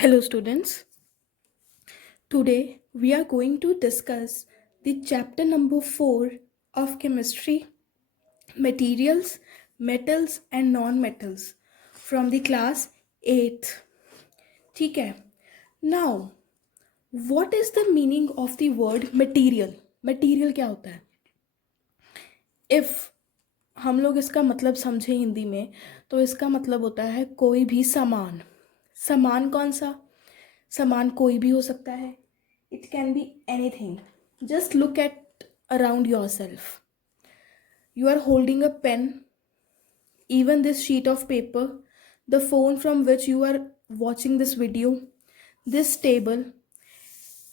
Hello, students. Today we are going to discuss the chapter number 4 of chemistry, materials, metals, and non metals from the class 8th. ठीक है. Now, what is the meaning of the word material? Material क्या होता है? If हम लोग इसका मतलब समझें हिंदी में तो इसका मतलब होता है कोई भी सामान. सामान कौन सा? सामान कोई भी हो सकता है. It can be anything. Just look at around yourself. You are holding a pen, even this sheet of paper, the phone from which you are watching this video, this table.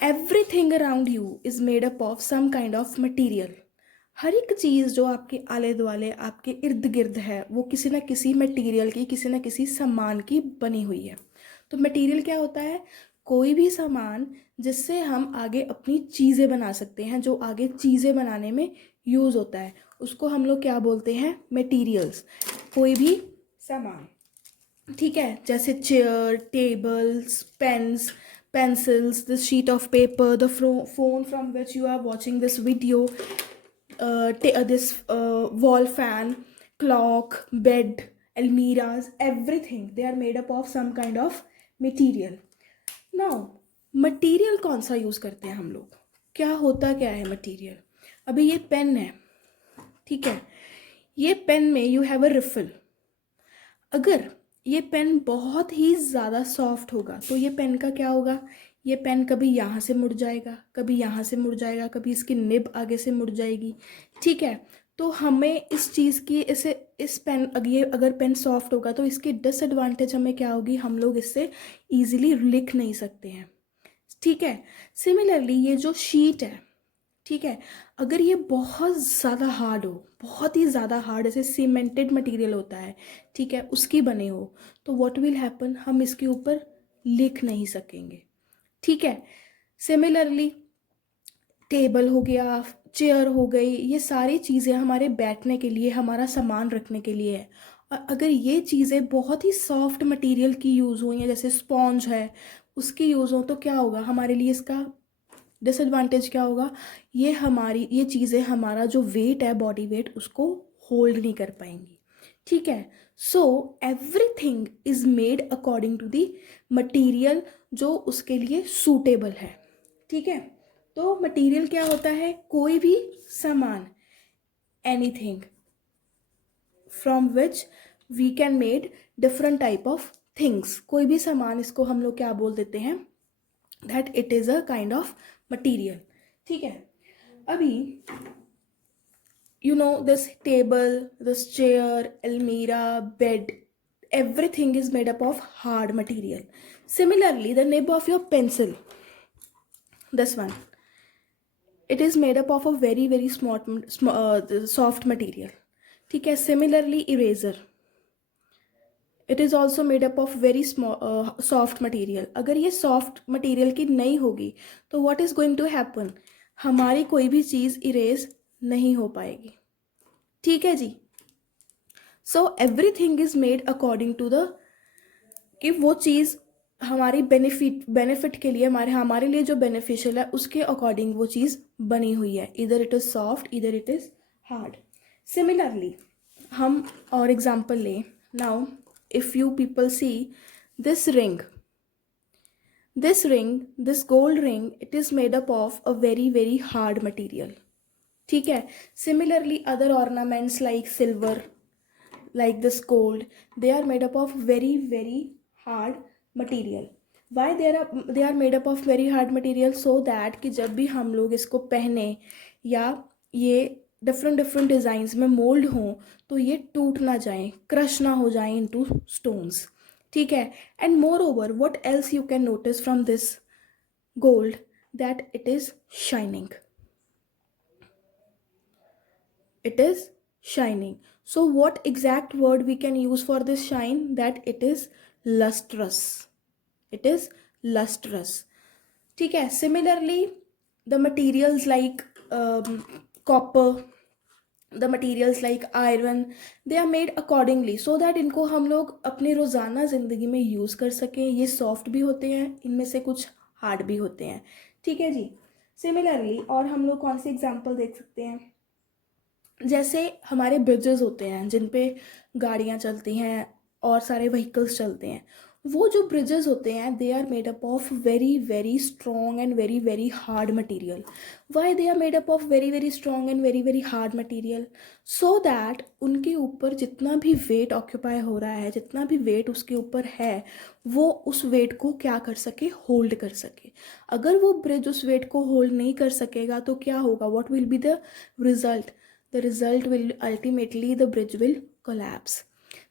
Everything around you is made up of some kind of material. हर एक चीज़ जो आपके आले दुआले आपके इर्द गिर्द है वो किसी ना किसी मटेरियल की, किसी ना किसी सामान की बनी हुई है. तो मटेरियल क्या होता है? कोई भी सामान जिससे हम आगे अपनी चीज़ें बना सकते हैं, जो आगे चीज़ें बनाने में यूज़ होता है, उसको हम लोग क्या बोलते हैं? मटेरियल्स. कोई भी सामान, ठीक है, जैसे chair, tables, pens, pencils, this sheet of paper, the phone from which you are watching this video, this wall fan, clock, bed, almiras, everything they are made up of some kind of material. Now, material कौन सा use करते हैं हम लोग? क्या होता क्या है मटेरियल? अभी ये पेन है, ठीक है, ये पेन में यू हैव अ रिफिल. अगर ये पेन बहुत ही ज़्यादा सॉफ्ट होगा तो ये पेन का क्या होगा? ये पेन कभी यहाँ से मुड़ जाएगा, कभी यहाँ से मुड़ जाएगा, कभी इसकी निब आगे से मुड़ जाएगी, ठीक है. तो हमें इस चीज़ की इस पेन अगर पेन सॉफ्ट होगा तो इसकी डिसएडवांटेज हमें क्या होगी? हम लोग इससे ईजिली लिख नहीं सकते हैं, ठीक है. सिमिलरली ये जो शीट है, ठीक है, अगर ये बहुत ज़्यादा हार्ड हो, बहुत ही ज़्यादा हार्ड, जैसे सीमेंटेड मटेरियल होता है, ठीक है, उसकी बने हो, तो व्हाट विल हैपन? हम इसके ऊपर लिख नहीं सकेंगे, ठीक है. सिमिलरली टेबल हो गया, चेयर हो गई, ये सारी चीज़ें हमारे बैठने के लिए, हमारा सामान रखने के लिए है. और अगर ये चीज़ें बहुत ही सॉफ्ट मटेरियल की यूज़ हो, या जैसे स्पॉन्ज है उसकी यूज़ हो, तो क्या होगा हमारे लिए? इसका डिसएडवांटेज क्या होगा? ये चीज़ें हमारा जो वेट है, बॉडी वेट, उसको होल्ड नहीं कर पाएंगी, ठीक है. So everything is made according to the material जो उसके लिए सूटेबल है, ठीक है. तो मटीरियल क्या होता है? कोई भी सामान, anything from which we can made different type of things. कोई भी सामान, इसको हम लोग क्या बोल देते हैं? That it is a kind of material, ठीक है. अभी this table, this chair, almira, bed, everything is made up of hard material. Similarly, the nib of your pencil, this one, it is made up of a very very soft material, ठीक है. Similarly, eraser, it is also made up of very soft material. अगर ये soft material की नहीं होगी तो what is going to happen? हमारी कोई भी चीज़ इरेज नहीं हो पाएगी, ठीक है जी. So everything is made according to the, कि वो चीज़ हमारी बेनिफिट के लिए, हमारे लिए जो बेनिफिशियल है उसके अकॉर्डिंग वो चीज़ बनी हुई है. इधर इट इज़ सॉफ्ट, इधर इट इज़ हार्ड. सिमिलरली हम और एग्जाम्पल लें. Now if you people see this ring, this gold ring, it is made up of a very very hard material, ठीक है. Similarly, other ornaments like silver, like this gold, they are made up of very very hard material. Why they are made up of very hard material? So that कि जब भी हम लोग इसको पहने या ये डिफरेंट डिफरेंट डिज़ाइंस में मोल्ड हों तो ये टूट ना जाएं, क्रश ना हो जाएं इनटू स्टोन्स, ठीक है. And more over, what else you can notice from this gold? That it is shining. It is shining. So what exact word we can use for this shine? That it is lustrous. It is lustrous, ठीक है. Similarly, the materials like copper, the materials like iron, they are made accordingly so that इनको हम लोग अपने रोज़ाना ज़िंदगी में use कर सकें। ये सॉफ्ट भी होते हैं, इनमें से कुछ हार्ड भी होते हैं। ठीक है जी। सिमिलरली और हम लोग कौन सी एग्जांपल देख सकते हैं, जैसे हमारे ब्रिजेस होते हैं जिन पे गाड़ियाँ चलती हैं और सारे व्हीकल्स चलते हैं, वो जो ब्रिजेस होते हैं they are made up of very very strong and very very hard material. Why they are made up of very very strong and very very hard material? So that उनके ऊपर जितना भी वेट ऑक्यूपाई हो रहा है, जितना भी wait उसके ऊपर है, वो उस वेट को क्या कर सके, होल्ड कर सके। अगर वो ब्रिज उस वेट को होल्ड नहीं कर सकेगा तो क्या होगा, what will be the result? The result will ultimately the bridge will collapse.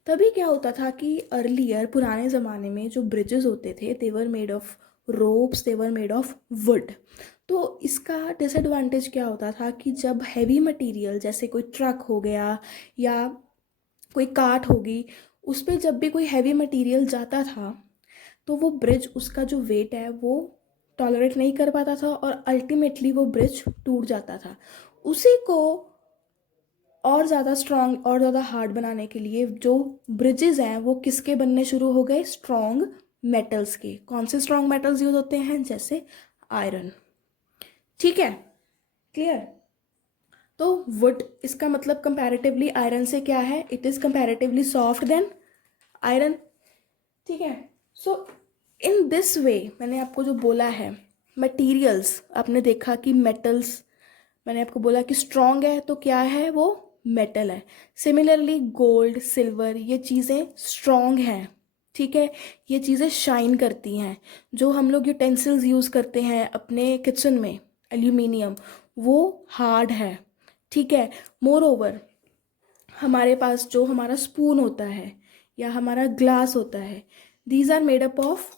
तभी क्या होता था कि अर्लियर पुराने ज़माने में जो ब्रिजेस होते थे they were made of ropes, they were made of wood. तो इसका डिसएडवांटेज क्या होता था कि जब हैवी मटेरियल जैसे कोई ट्रक हो गया या कोई कार्ट होगी, उस पर जब भी कोई हैवी मटेरियल जाता था तो वो ब्रिज उसका जो वेट है वो टॉलरेट नहीं कर पाता था और अल्टीमेटली वो ब्रिज टूट जाता था। उसी को और ज़्यादा स्ट्रॉन्ग और ज़्यादा हार्ड बनाने के लिए जो ब्रिजेज़ हैं वो किसके बनने शुरू हो गए, स्ट्रॉन्ग मेटल्स के। कौन से स्ट्रॉन्ग मेटल्स यूज होते हैं, जैसे आयरन। ठीक है, क्लियर। तो वुड इसका मतलब कंपैरेटिवली आयरन से क्या है, it is comparatively soft than iron. ठीक है। सो इन दिस वे मैंने आपको जो बोला है मटीरियल्स, आपने देखा कि मेटल्स, मैंने आपको बोला कि स्ट्रॉन्ग है तो क्या है, वो मेटल है। सिमिलरली गोल्ड, सिल्वर, ये चीज़ें स्ट्रॉन्ग हैं। ठीक है, ये चीज़ें शाइन करती हैं। जो हम लोग यूटेंसिल्स यूज़ करते हैं अपने किचन में, एल्यूमिनियम, वो हार्ड है। ठीक है। मोर ओवर हमारे पास जो हमारा स्पून होता है या हमारा ग्लास होता है, these are made up of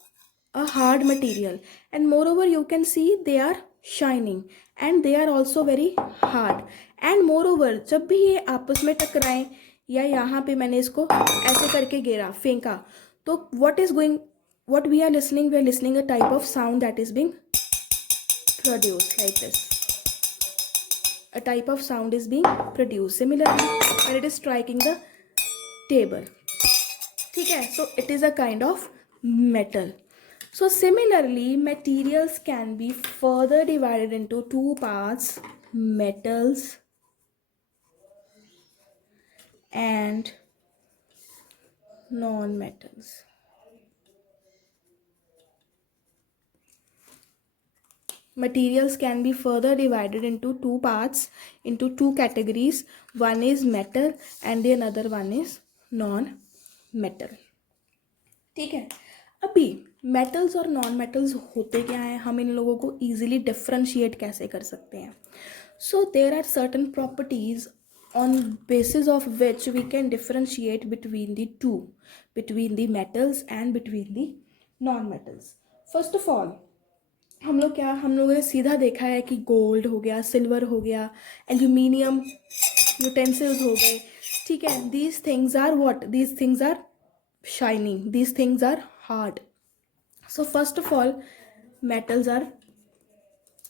a hard material and moreover you can see they are shining and they are also very hard and moreover जब भी ये आपस में टकराएं या यहाँ पे मैंने इसको ऐसे करके गिरा फेंका तो what we are listening a type of sound that is being produced like this. A type of sound is being produced similarly when it is striking the table. ठीक है, so it is a kind of metal. So similarly materials can be further divided into two parts, metals and non-metals. Materials can be further divided into two parts, into two categories. One is metal and the another one is non-metal. ठीक है। अभी metals और non metals होते क्या हैं, हम इन लोगों को ईजिली डिफ्रेंशिएट कैसे कर सकते हैं? So there are certain properties on basis of which we can differentiate between the two, between the metals and between the non-metals. First of all, हम लोगों ने सीधा देखा है कि गोल्ड हो गया, सिल्वर हो गया, एल्यूमिनियम यूटेंसिल्स हो गए। ठीक है, these things are what? These things are shining, these things are hard. So first of all, metals are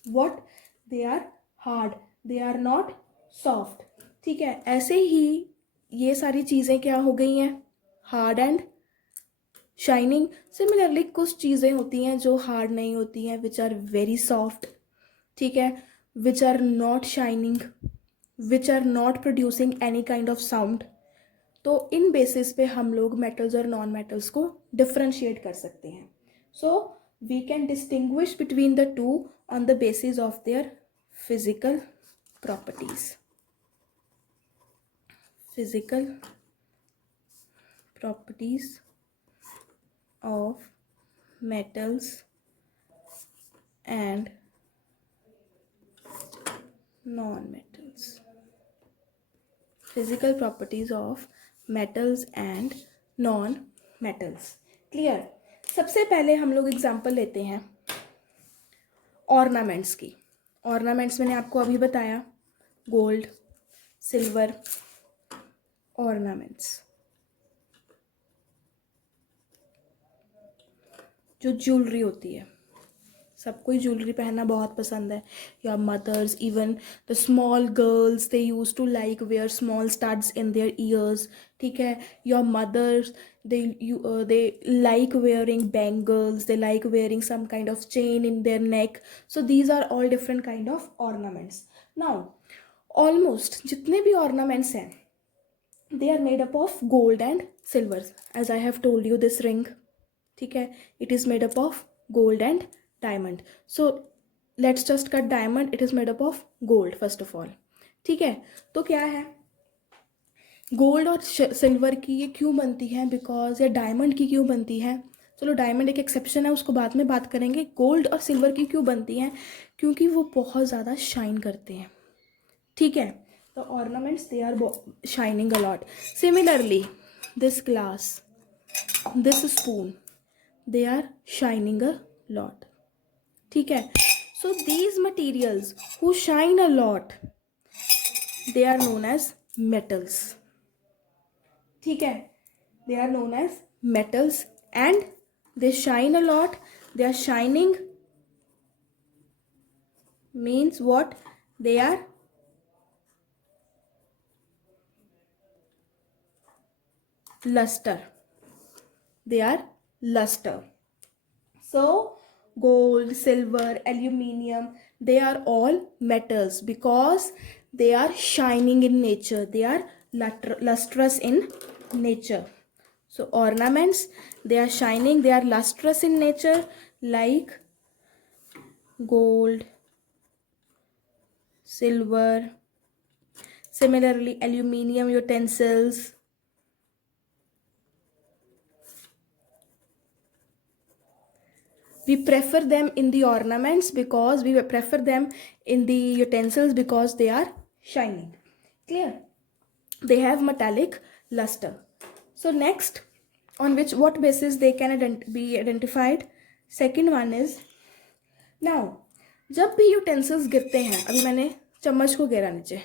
what? They are hard, they are not soft. ठीक है, ऐसे ही ये सारी चीज़ें क्या हो गई हैं, हार्ड एंड शाइनिंग। सिमिलरली कुछ चीज़ें होती हैं जो हार्ड नहीं होती हैं, विच आर वेरी सॉफ्ट। ठीक है, which are not shining, which are not producing any kind of sound. तो इन बेसिस पे हम लोग मेटल्स और नॉन मेटल्स को डिफ्रेंशिएट कर सकते हैं। So we can distinguish between the two on the basis of their physical properties. Physical properties of metals and non-metals. Physical properties of metals and non-metals. Clear? सबसे पहले हम लोग example लेते हैं ऑर्नामेंट्स की। ऑर्नामेंट्स मैंने आपको अभी बताया, गोल्ड, सिल्वर, ऑर्नामेंट्स जो ज्वेलरी होती है, सबको ही ज्वेलरी पहनना बहुत पसंद है. Your mothers, even the small girls, they use to like wear small studs in their ears. ठीक है. Your mothers, they like wearing bangles, they like wearing some kind of chain in their neck. So these are all different kind of ornaments. Now almost जितने भी ornaments हैं, they are made up of gold and silver. As I have told you, this ring, ठीक है, it is made up of gold and diamond. So let's just cut diamond. It is made up of gold first of all. ठीक है. तो क्या है, gold और silver की ये क्यों बनती है, बिकॉज या डायमंड की क्यों बनती है. चलो डायमंड एक एक्सेप्शन है, उसको बाद में बात करेंगे. गोल्ड और सिल्वर की क्यों बनती हैं, क्योंकि वो बहुत ज़्यादा शाइन करते हैं. ठीक है. The ornaments they are shining a lot. Similarly this glass, this spoon, they are shining a lot. ठीक है. So these materials who shine a lot, they are known as metals. ठीक है. They are known as metals and they shine a lot. They are shining means what? They are luster. They are luster. So gold, silver, aluminium, they are all metals because they are shining in nature. They are lustrous in nature. So ornaments, they are shining, they are lustrous in nature, like gold, silver, similarly aluminium utensils. We prefer them in the ornaments because we prefer them in the utensils because they are shining. Clear? They have metallic luster. So next, on what basis they can be identified? Second one is, now जब भी utensils गिरते हैं, अभी मैंने चम्मच को गिरा नीचे,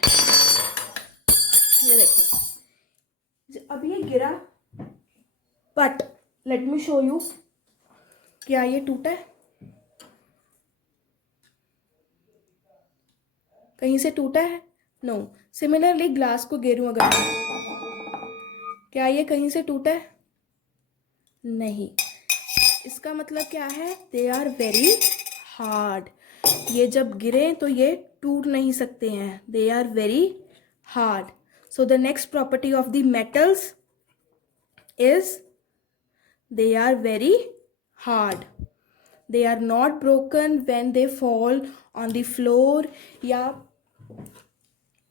ये देखो, अब ये गिरा, but let me show you, क्या ये टूटा है? कहीं से टूटा है? नो. सिमिलरली ग्लास को गिरूं अगर, क्या ये कहीं से टूटा है? नहीं. इसका मतलब क्या है? They are very hard. ये जब गिरे तो ये टूट नहीं सकते हैं. They are very hard. So the next property of the metals is they are very hard. They are not broken when they fall on the floor, या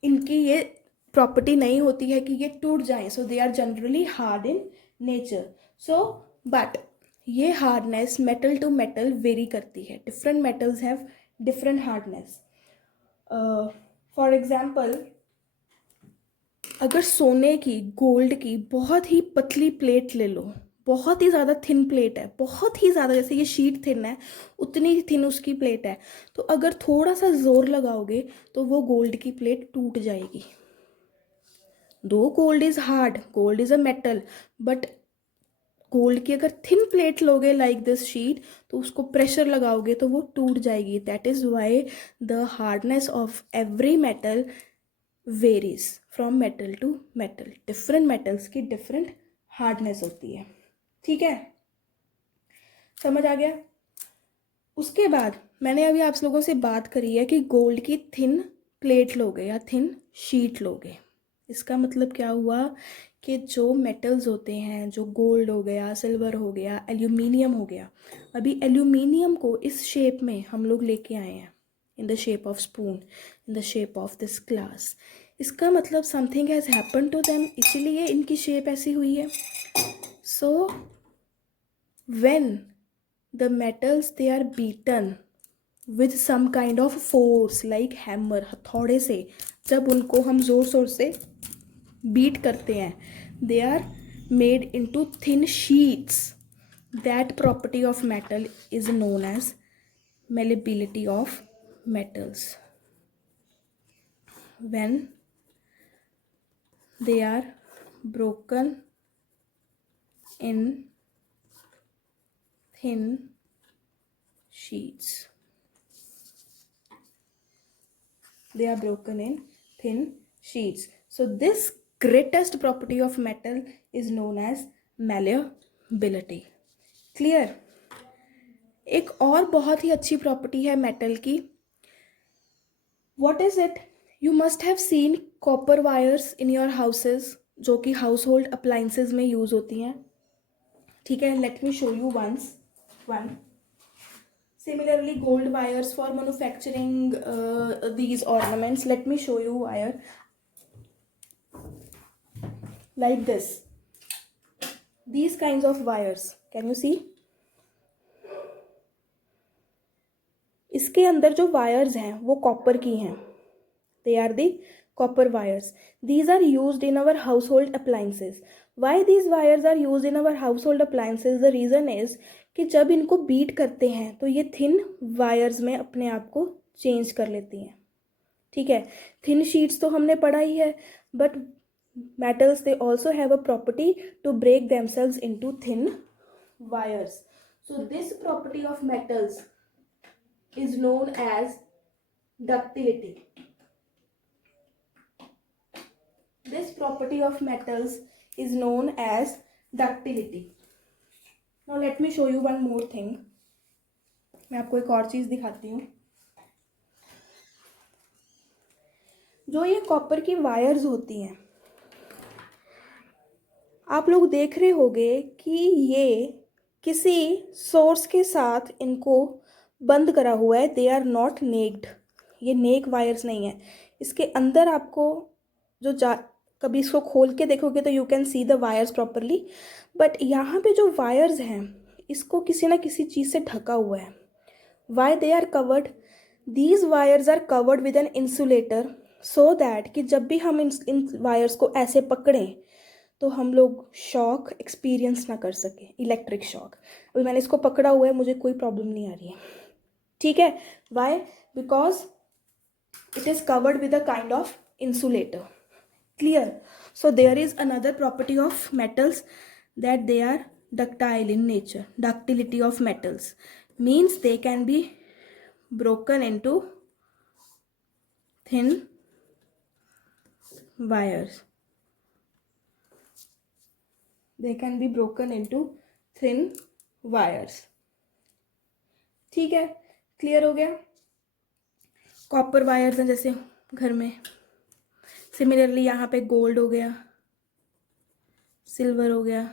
इनकी ये प्रॉपर्टी नहीं होती है कि ये टूट जाए. So they are generally hard in nature. So but ये hardness metal to metal vary करती है. Different metals have different hardness. For example, अगर सोने की, गोल्ड की बहुत ही पतली प्लेट ले लो, बहुत ही ज़्यादा थिन प्लेट है, बहुत ही ज़्यादा, जैसे ये शीट थिन है उतनी ही थिन उसकी प्लेट है, तो अगर थोड़ा सा ज़ोर लगाओगे तो वो गोल्ड की प्लेट टूट जाएगी. Though gold is hard, gold is a metal, but gold की अगर थिन प्लेट लोगे लाइक दिस शीट, तो उसको प्रेशर लगाओगे तो वो टूट जाएगी. That is why the hardness of every metal varies from metal to metal. Different metals की डिफरेंट हार्डनेस होती है. ठीक है, समझ आ गया? उसके बाद मैंने अभी आप लोगों से बात करी है कि गोल्ड की थिन प्लेट लोगे या थिन शीट लोगे. इसका मतलब क्या हुआ कि जो मेटल्स होते हैं, जो गोल्ड हो गया, सिल्वर हो गया, एल्यूमिनियम हो गया, अभी एल्यूमिनियम को इस शेप में हम लोग लेके आए हैं, in the shape of spoon, in the shape of this glass. इसका मतलब something has happen to them, इसीलिए इनकी शेप ऐसी हुई है. सो when the metals they are beaten with some kind of force like hammer, हथौड़े से जब उनको हम ज़ोर शोर से बीट करते हैं, they are made into thin sheets. That property of metal is known as malleability of metals. When they are broken in thin sheets. they are broken in thin sheets. So this greatest property of metal is known as malleability. Clear? एक और बहुत ही अच्छी property है metal की. What is it? You must have seen copper wires in your houses, जो कि household appliances में use होती हैं. ठीक है, let me show you one. Similarly, gold wires for manufacturing these ornaments. Let me show you wire like this. These kinds of wires. Can you see? इसके अंदर जो wires हैं वो copper की हैं. They are the copper wires. These are used in our household appliances. Why these wires are used in our household appliances? The reason is कि जब इनको बीट करते हैं तो ये थिन वायर्स में अपने आप को चेंज कर लेती हैं. ठीक है, थिन शीट्स तो हमने पढ़ा ही है, but metals they also have a property to break themselves into thin wires. So this property of metals is known as ductility. This property of metals is known as ductility. Now let me show you one more thing. मैं आपको एक और चीज दिखाती हूँ. जो ये copper की वायर्स होती हैं, आप लोग देख रहे होंगे कि ये किसी सोर्स के साथ इनको बंद करा हुआ है. They are not naked. ये नेक वायर्स नहीं है. इसके अंदर आपको जो कभी इसको खोल के देखोगे तो you can see the wires properly, but यहाँ पे जो वायर्स हैं इसको किसी ना किसी चीज़ से ढका हुआ है. Why they are covered? These wires are covered with an insulator so that कि जब भी हम इन वायर्स को ऐसे पकड़ें तो हम लोग शॉक एक्सपीरियंस ना कर सकें, इलेक्ट्रिक शॉक. अभी मैंने इसको पकड़ा हुआ है, मुझे कोई प्रॉब्लम नहीं आ रही है. ठीक है, why? Because it is covered with a kind of insulator. Clear? So there is another property of metals that they are ductile in nature. Ductility of metals means they can be broken into thin wires. They can be broken into thin wires. ठीक है, clear हो गया? Copper wires हैं जैसे घर में. Similarly यहाँ पे गोल्ड हो गया, सिल्वर हो गया,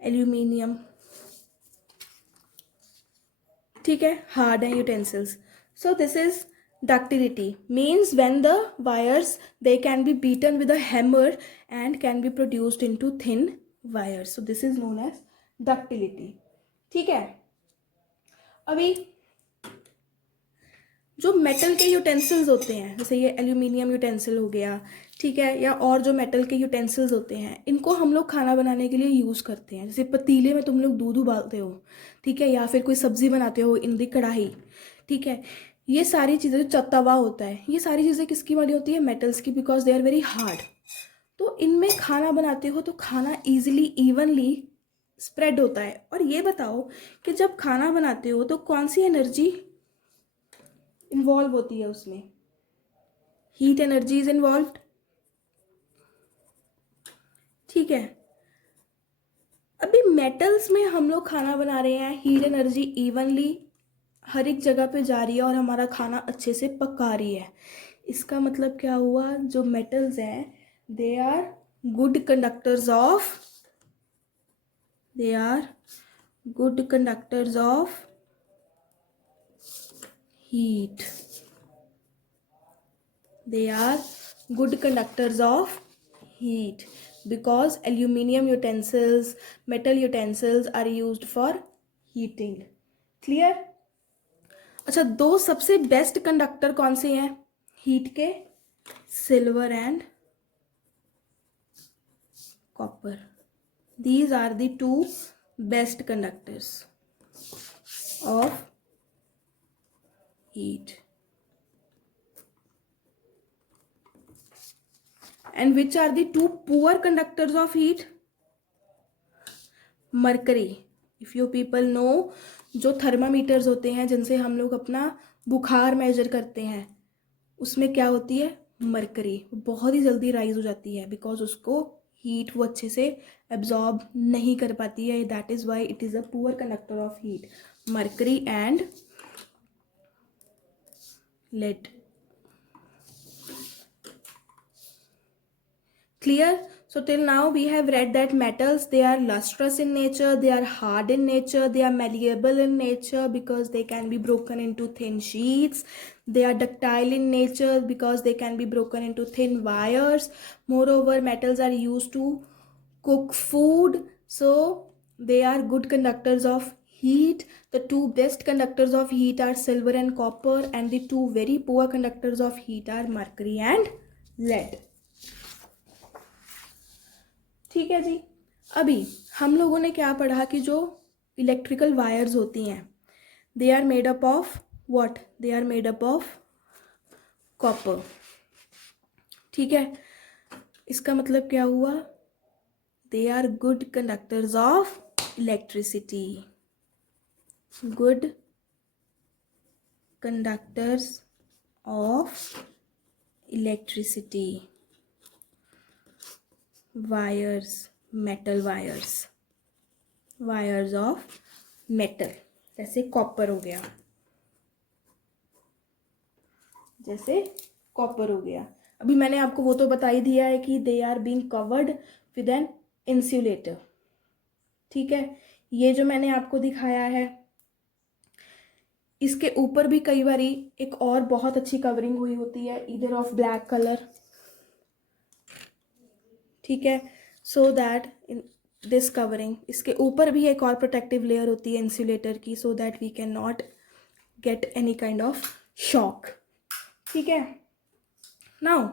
एल्यूमिनियम. ठीक है, हार्ड है utensils. So this is ductility. Means when the wires they can be beaten with a hammer and can be produced into thin wires. So this is known as ductility. ठीक है. अभी जो metal के utensils होते हैं, जैसे ये aluminium utensil हो गया, ठीक है, या और जो मेटल के यूटेंसिल्स होते हैं, इनको हम लोग खाना बनाने के लिए यूज़ करते हैं. जैसे पतीले में तुम लोग दूध उबालते हो, ठीक है, या फिर कोई सब्जी बनाते हो इन दी कढ़ाई. ठीक है, ये सारी चीज़ें, जो तवा होता है, ये सारी चीज़ें किसकी बनी होती है? मेटल्स की, because they are very hard. तो इनमें खाना बनाते हो तो खाना ईजिली इवनली स्प्रेड होता है. और ये बताओ कि जब खाना बनाते हो तो कौन सी एनर्जी इन्वॉल्व होती है उसमें? Heat energy is involved. ठीक है, अभी मेटल्स में हम लोग खाना बना रहे हैं, हीट एनर्जी इवनली हर एक जगह पे जा रही है और हमारा खाना अच्छे से पका रही है. इसका मतलब क्या हुआ? जो मेटल्स हैं they are good conductors of heat. They are good conductors of heat because aluminium utensils, metal utensils are used for heating. Clear? अच्छा, दो सबसे बेस्ट कंडक्टर कौन से हैं हीट के? Silver and copper. These are the two best conductors of heat. And which are the two poor conductors of heat? Mercury. If you people know, जो thermometers होते हैं जिनसे हम लोग अपना बुखार मेजर करते हैं, उसमें क्या होती है, मरकरी, बहुत ही जल्दी राइज हो जाती है बिकॉज उसको हीट वो अच्छे से एब्जॉर्ब नहीं कर पाती है. That is why it is a poor conductor of heat. Mercury and lead. Clear? So till now we have read that metals, they are lustrous in nature, they are hard in nature, they are malleable in nature because they can be broken into thin sheets. They are ductile in nature because they can be broken into thin wires. Moreover, metals are used to cook food, so they are good conductors of heat. The two best conductors of heat are silver and copper, and the two very poor conductors of heat are mercury and lead. ठीक है जी. अभी हम लोगों ने क्या पढ़ा कि जो इलेक्ट्रिकल वायर्स होती हैं, they are made up of what, they are made up of copper. ठीक है, इसका मतलब क्या हुआ, they are good conductors of electricity. Good conductors of electricity. Wires, metal wires, wires of metal, जैसे कॉपर हो गया, जैसे कॉपर हो गया. अभी मैंने आपको वो तो बता ही दिया है कि they are being covered with an insulator. ठीक है, ये जो मैंने आपको दिखाया है, इसके ऊपर भी कई बारी एक और बहुत अच्छी कवरिंग हुई होती है, इधर ऑफ ब्लैक कलर. ठीक है, so that in this covering, इसके ऊपर भी एक और प्रोटेक्टिव लेयर होती है इंसुलेटर की, so that we can not get any kind of shock. ठीक है, now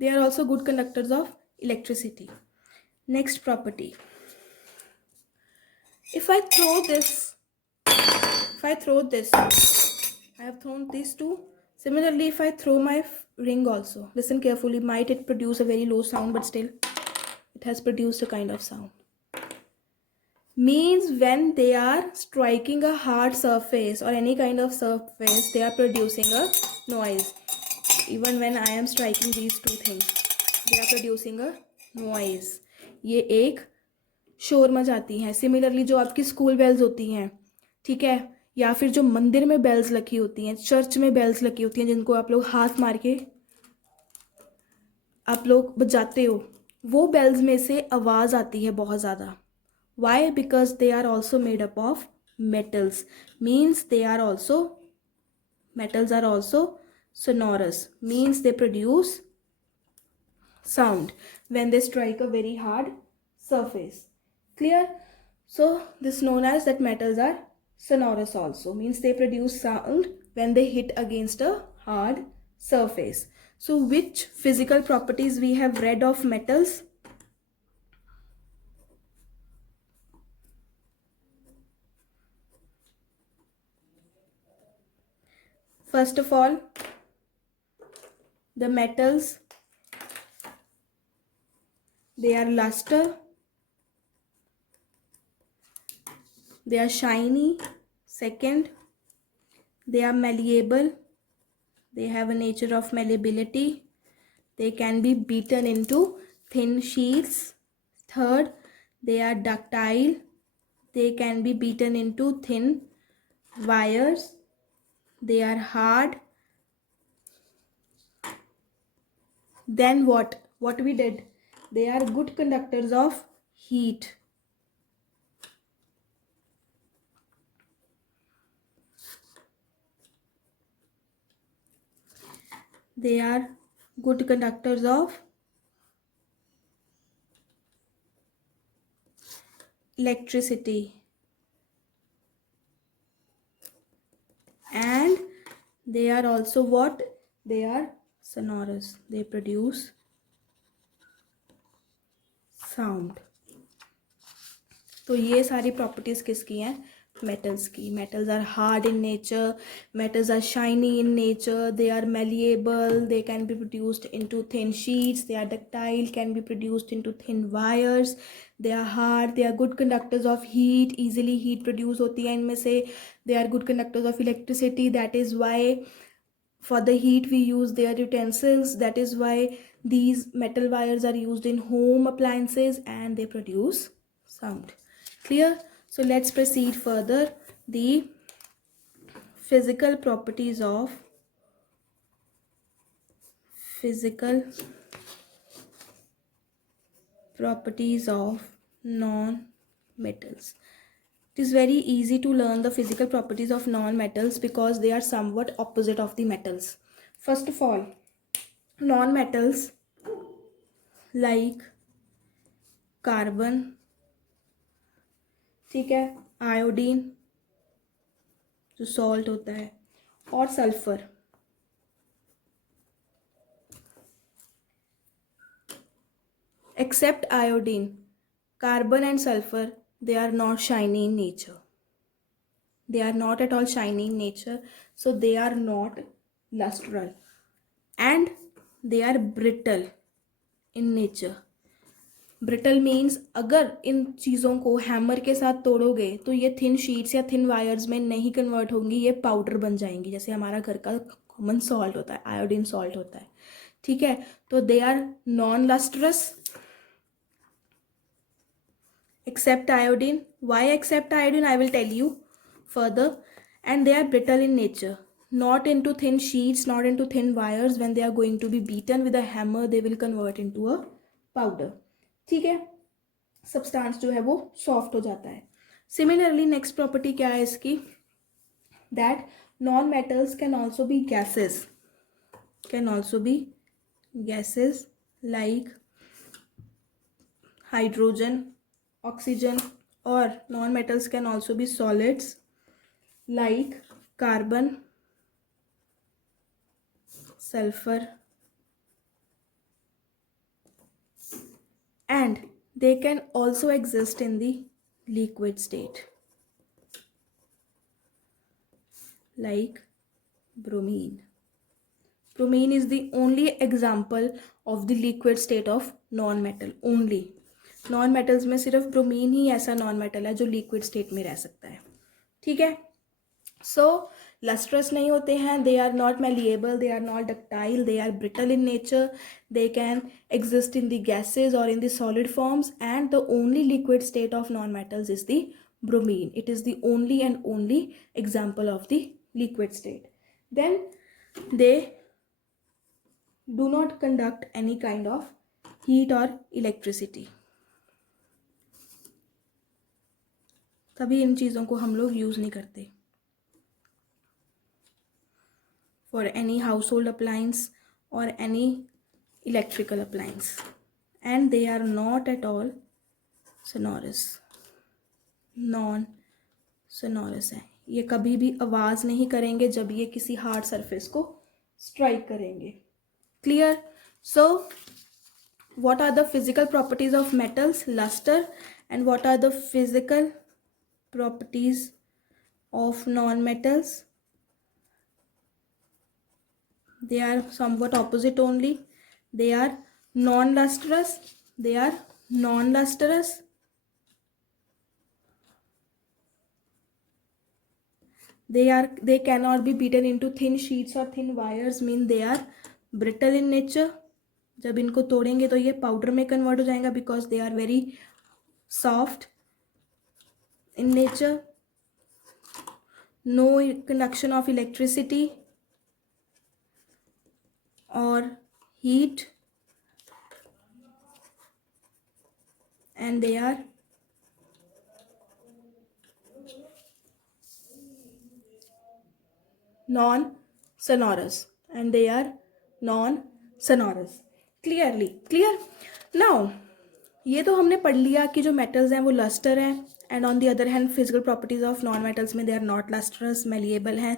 they are also good conductors of electricity. Next property, if I throw this, I have thrown these two. Similarly, if I throw my ring also, listen carefully, might it produce a very low sound, but still it has produced a kind of sound. Means when they are striking a hard surface or any kind of surface, they are producing a noise. Even when I am striking these two things, they are producing a noise. ये एक शोर मचाती हैं. Similarly जो आपकी school bells होती हैं, ठीक है, या फिर जो मंदिर में बेल्स लगी होती हैं, चर्च में बेल्स लगी होती हैं, जिनको आप लोग हाथ मार के आप लोग बजाते हो, वो बेल्स में से आवाज़ आती है बहुत ज़्यादा. Why? Because they are also made up of metals. Means they are also, metals are also sonorous, means they produce sound when they strike a very hard surface. Clear? So this known as that metals are sonorous also, means they produce sound when they hit against a hard surface. So which physical properties we have read of metals? First of all, the metals, they are luster, they are shiny. Second, they are malleable, they have a nature of malleability, they can be beaten into thin sheets. Third, they are ductile, they can be beaten into thin wires, they are hard. Then what we did, they are good conductors of heat. They are good conductors of electricity, and they are also what, they are sonorous, they produce sound. तो ये सारी properties किसकी हैं, metals की. Metals are hard in nature, metals are shiny in nature, they are malleable, they can be produced into thin sheets, they are ductile, can be produced into thin wires, they are hard, they are good conductors of heat, easily heat produce होती है इनमें से, they are good conductors of electricity. That is why For the heat we use their utensils. That is why these metal wires are used in home appliances and they produce sound. Clear? So let's proceed further. The physical properties of non-metals. It is very easy to learn the physical properties of non-metals because they are somewhat opposite of the metals. First of all, non-metals like carbon, ठीक है, iodine जो salt होता है, और sulphur, except iodine, carbon and sulfur, they are not shiny in nature. They are not at all shiny in nature, so they are not lustral and they are brittle in nature. Brittle means अगर इन चीज़ों को hammer के साथ तोड़ोगे तो ये thin sheets या thin wires में नहीं कन्वर्ट होंगी, ये पाउडर बन जाएंगी, जैसे हमारा घर का कॉमन सॉल्ट होता है, आयोडीन सॉल्ट होता है, ठीक है. तो they are non lustrous except iodine. Why except iodine? I will tell you further. And they are brittle in nature, not into thin sheets, not into thin wires. When they are going to be beaten with a hammer, they will convert into a powder. ठीक है, substance जो है वो soft हो जाता है. Similarly next property क्या है इसकी? That non metals can also be gases like hydrogen, oxygen, or non-metals can also be solids like carbon, sulfur, and they can also exist in the liquid state like bromine. Bromine is the only example of the liquid state of non-metal. only non metals में सिर्फ bromine ही ऐसा non metal है जो liquid state में रह सकता है, ठीक है. सो लस्ट्रस नहीं होते हैं, they are not malleable, they are not ductile, they are brittle in nature, they can exist in the gases और in the solid forms, and the only liquid state of non metals is the bromine. It is the only and only example of the liquid state. Then they do not conduct any kind of heat or electricity. तभी इन चीज़ों को हम लोग use नहीं करते for any household appliance और any electrical appliance, and they are not at all sonorous. Non sonorous है, ये कभी भी आवाज़ नहीं करेंगे जब ये किसी हार्ड सरफेस को स्ट्राइक करेंगे. Clear? So what are the physical properties of metals? Luster. And what are the physical properties of non-metals? They are somewhat opposite only. They are non-lustrous. They cannot be beaten into thin sheets or thin wires, mean they are brittle in nature. जब इनको तोड़ेंगे तो ये powder में convert हो जाएगा because they are very soft in nature. No conduction of electricity or heat, and they are non-sonorous. Clear? Now ये तो हमने पढ़ लिया कि जो मेटल्स हैं वो लस्टर हैं, and on the other hand physical properties of non metals में they are not lustrous, malleable हैं,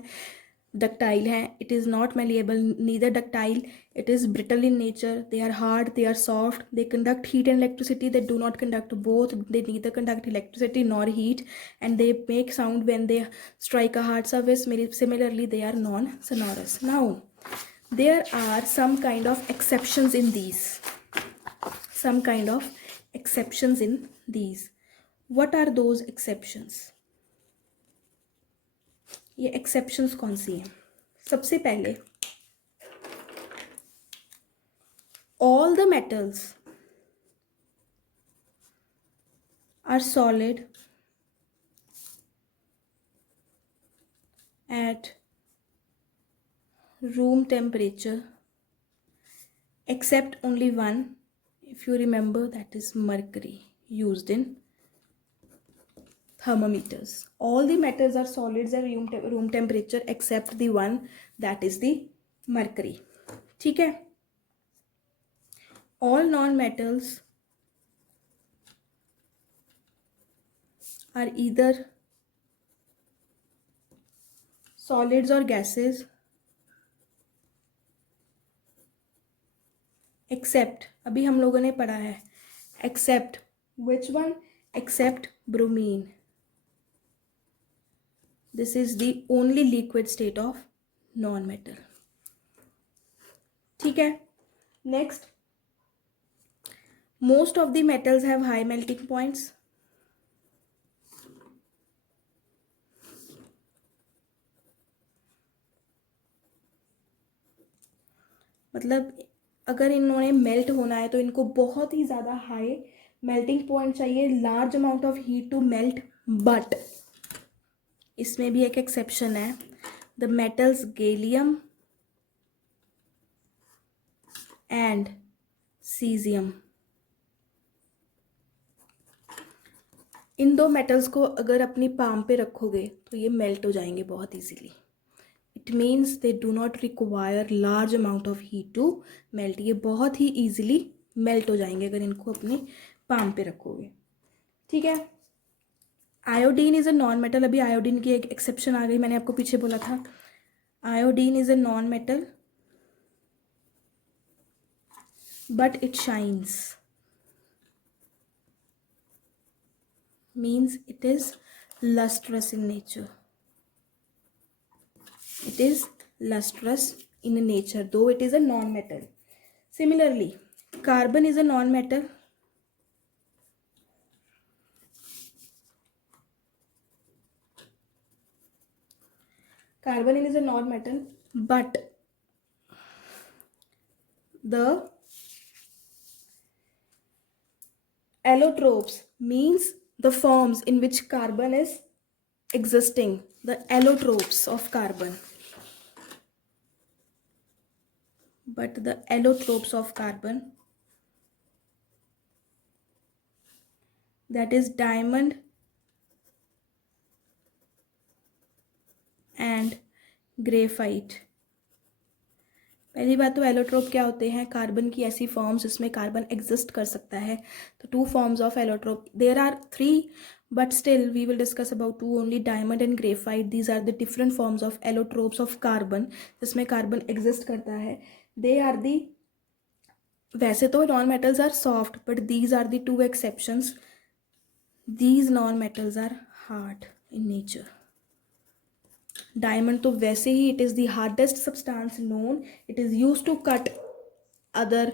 डक्टाइल हैं. It is not malleable, neither ductile, it is brittle in nature, they are hard, they are soft, they conduct heat and electricity, they do not conduct both, they neither conduct electricity nor heat, and they make sound when they strike a hard surface. Similarly they are non-sonorous. Now there are some kind of exceptions in these. What are those exceptions? ये exceptions कौन सी हैं? सबसे पहले all the metals are solid at room temperature except only one, if you remember, that is mercury, used in thermometers. All the metals are solids at room temperature except the one, that is the mercury. ठीक है. All non-metals are either solids or gases except, अभी हम लोगों ने पढ़ा है, except which one? Except bromine. This is the only liquid state of non-metal. ठीक है. Next, most of the metals have high melting points. मतलब अगर इन्होंने मेल्ट होना है तो इनको बहुत ही ज़्यादा हाई मेल्टिंग पॉइंट चाहिए, large amount of heat to melt. But इसमें भी एक एक्सेप्शन है, the metals gallium and caesium. इन दो मेटल्स को अगर अपनी पाम पे रखोगे तो ये मेल्ट हो जाएंगे बहुत easily. It means they do not require large amount of heat to melt. ये बहुत ही ईजिली मेल्ट हो जाएंगे अगर इनको अपनी पाम पे रखोगे. ठीक है. Iodine is a non metal. अभी आयोडीन की एक एक्सेप्शन आ गई, मैंने आपको पीछे बोला था. Iodine is a non metal but it shines, means it is lustrous in nature. It is lustrous in nature, though it is a non-metal. Similarly, carbon is a non-metal. Carbon is a non-metal, but the allotropes, means the forms in which carbon is existing, the allotropes of carbon. But the allotropes of carbon, that is diamond and graphite. पहली बात तो allotrope क्या होते हैं? Carbon की ऐसी forms जिसमें carbon exist कर सकता है. तो two forms of allotrope, there are three, but still we will discuss about two only, diamond and graphite. These are the different forms of allotropes of carbon जिसमें carbon exist करता है. They are the, वैसे तो non metals are soft, but these are the two exceptions. These non metals are hard in nature. Diamond तो वैसे ही it is the hardest substance known. It is use to cut other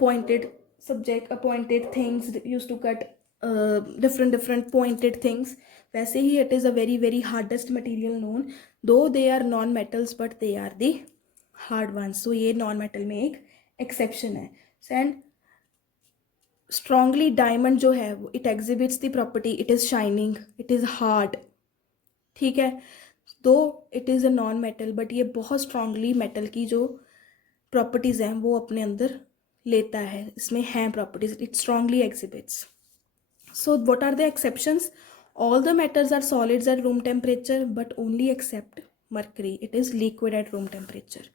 pointed subject, pointed things, use to cut different pointed things. वैसे ही it is a very hardest material known, though they are non metals but they are the hard ones. so ये non metal में एक exception है. and strongly diamond जो है it exhibits the property, it is shining, it is hard. ठीक है. दो it is a non metal, but ये बहुत स्ट्रांगली मेटल की जो प्रॉपर्टीज़ हैं वो अपने अंदर लेता है. इसमें हैं properties, it strongly exhibits. So what are the exceptions? All the metals are solids at room temperature but only except mercury, it is liquid at room temperature.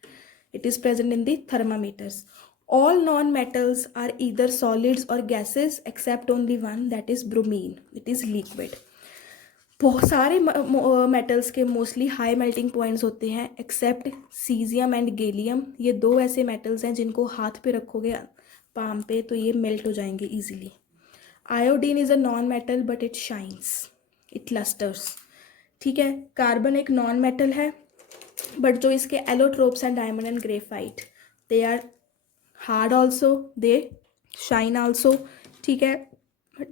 It is present in the thermometers. All non metals are either solids और gases except only one, that is bromine, it is liquid. बहुत सारे metals के mostly high melting points होते हैं accept caesium and gallium. ये दो ऐसे metals हैं जिनको हाथ पे रखोगे पाम पे तो ये मेल्ट हो जाएंगे easily. Iodine is a non metal but it shines, it lusters. ठीक है. कार्बन एक नॉन मेटल है बट जो इसके allotropes and diamond and graphite, they are hard also, they shine also. ठीक है.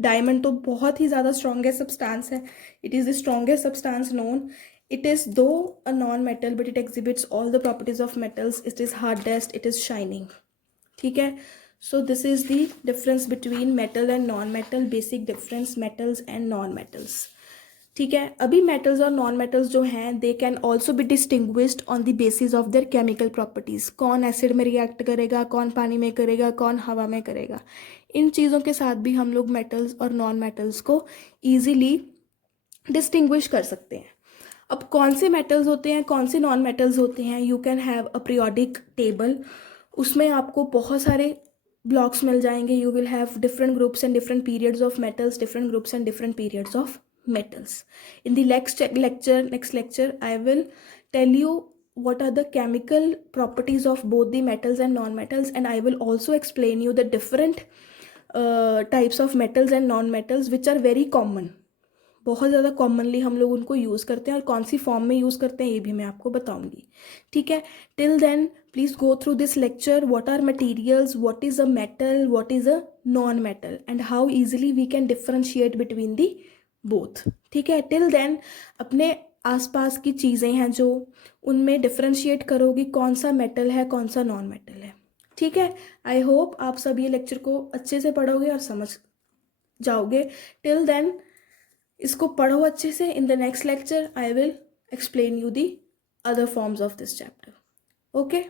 डायमंड तो बहुत ही ज़्यादा स्ट्रॉन्गेस्ट सब्सटेंस है. It is the strongest substance known. It is though a non metal but it exhibits all the properties of metals. It is hardest, it is shining. ठीक है. So this is the difference between metal and non-metal, basic difference metals and non-metals. ठीक है, अभी metals और non metals जो हैं they can also be distinguished on the basis of there chemical properties. कौन acid में रिएक्ट करेगा, कौन पानी में करेगा, कौन हवा में करेगा, इन चीज़ों के साथ भी हम लोग मेटल्स और नॉन मेटल्स को ईजिली डिस्टिंग्विश कर सकते हैं. अब कौन से मेटल्स होते हैं, कौन से नॉन मेटल्स होते हैं, you can have a periodic table. उसमें आपको बहुत सारे ब्लॉक्स मिल जाएंगे. You will have different groups and different periods of metals, different groups and different periods of metals. In the next lecture I will tell you what are the chemical properties of both the metals and non-metals, and I will also explain you the different types of metals and non-metals which are very common. बहुत ज़्यादा commonly हम लोग उनको use करते हैं और कौन सी form में यूज़ करते हैं ये भी मैं आपको बताऊंगी. ठीक है, till then please go through this lecture. What are materials, what is a metal, what is a non metal, and how easily we can differentiate between the both. ठीक है, टिल देन अपने आसपास की चीज़ें हैं जो, उनमें डिफरेंशिएट करोगी कौन सा मेटल है, कौन सा नॉन मेटल है. ठीक है, आई होप आप सब ये लेक्चर को अच्छे से पढ़ोगे और समझ जाओगे. टिल देन इसको पढ़ो अच्छे से. In the next lecture I will explain you the other forms of this chapter. Okay.